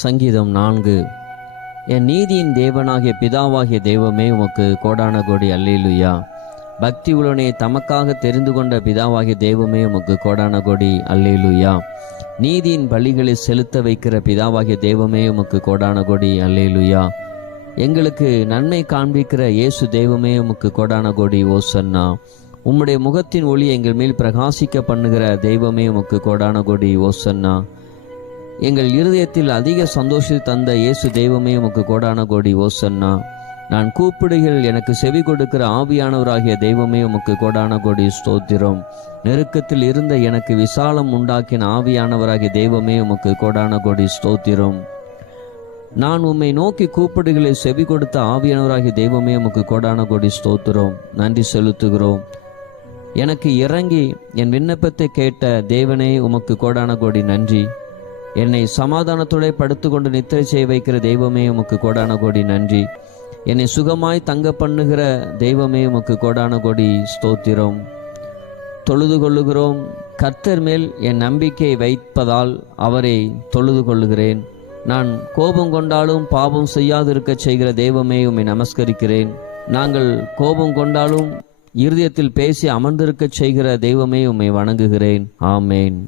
சங்கீதம் 4. என் நீதியின் தேவனாகிய பிதாவாகிய தெய்வமே உமக்கு கோடான கோடி அல்லேலூயா. பக்தி உடனே தமக்காக தெரிந்து கொண்ட பிதாவாகிய தெய்வமே உமக்கு கோடான கோடி அல்லேலூயா. நீதியின் பலிகளை செலுத்த வைக்கிற பிதாவாகிய தெய்வமே உமக்கு கோடான கோடி அல்லேலூயா. எங்களுக்கு நன்மை காண்பிக்கிற இயேசு தெய்வமே உமக்கு கோடான கோடி ஓசன்னா. உம்முடைய முகத்தின் ஒளி எங்கள் மேல் பிரகாசிக்க பண்ணுகிற தெய்வமே உமக்கு கோடான கோடி ஓசன்னா. எங்கள் இருதயத்தில் அதிக சந்தோஷத்தை தந்த இயேசு தெய்வமே உமக்கு கோடான கோடி ஓசன்னா. நான் கூப்பிடுகையில் எனக்கு செவி கொடுக்கிற ஆவியானவராகிய தெய்வமே உமக்கு கோடான கோடி ஸ்தோத்திரம். நெருக்கத்தில் இருந்த எனக்கு விசாலம் உண்டாக்கின ஆவியானவராகிய தெய்வமே உமக்கு கோடான கோடி ஸ்தோத்திரம். நான் உம்மை நோக்கி கூப்பிடுகளை செவி கொடுத்த ஆவியானவராகிய தெய்வமே உமக்கு கோடான கோடி ஸ்தோத்திரம். நன்றி செலுத்துகிறோம். எனக்கு இறங்கி என் விண்ணப்பத்தை கேட்ட தேவனே உமக்கு கோடான கோடி நன்றி. என்னை சமாதானத்தோடு படுத்து கொண்டு நித்திரை செய்ய வைக்கிற தெய்வமே உமக்கு கோடான கோடி நன்றி. என்னை சுகமாய் தங்க பண்ணுகிற தெய்வமே உமக்கு கோடான கோடி ஸ்தோத்திரம். தொழுது கொள்ளுகிறோம். கர்த்தர் மேல் என் நம்பிக்கை வைப்பதால் அவரை தொழுது கொள்ளுகிறேன். நான் கோபம் கொண்டாலும் பாவம் செய்யாதிருக்க செய்கிற தெய்வமே உம்மை நமஸ்கரிக்கிறேன். நாங்கள் கோபம் கொண்டாலும் இருதயத்தில் பேசி அமர்ந்திருக்க செய்கிற தெய்வமே உம்மை வணங்குகிறேன். ஆமேன்.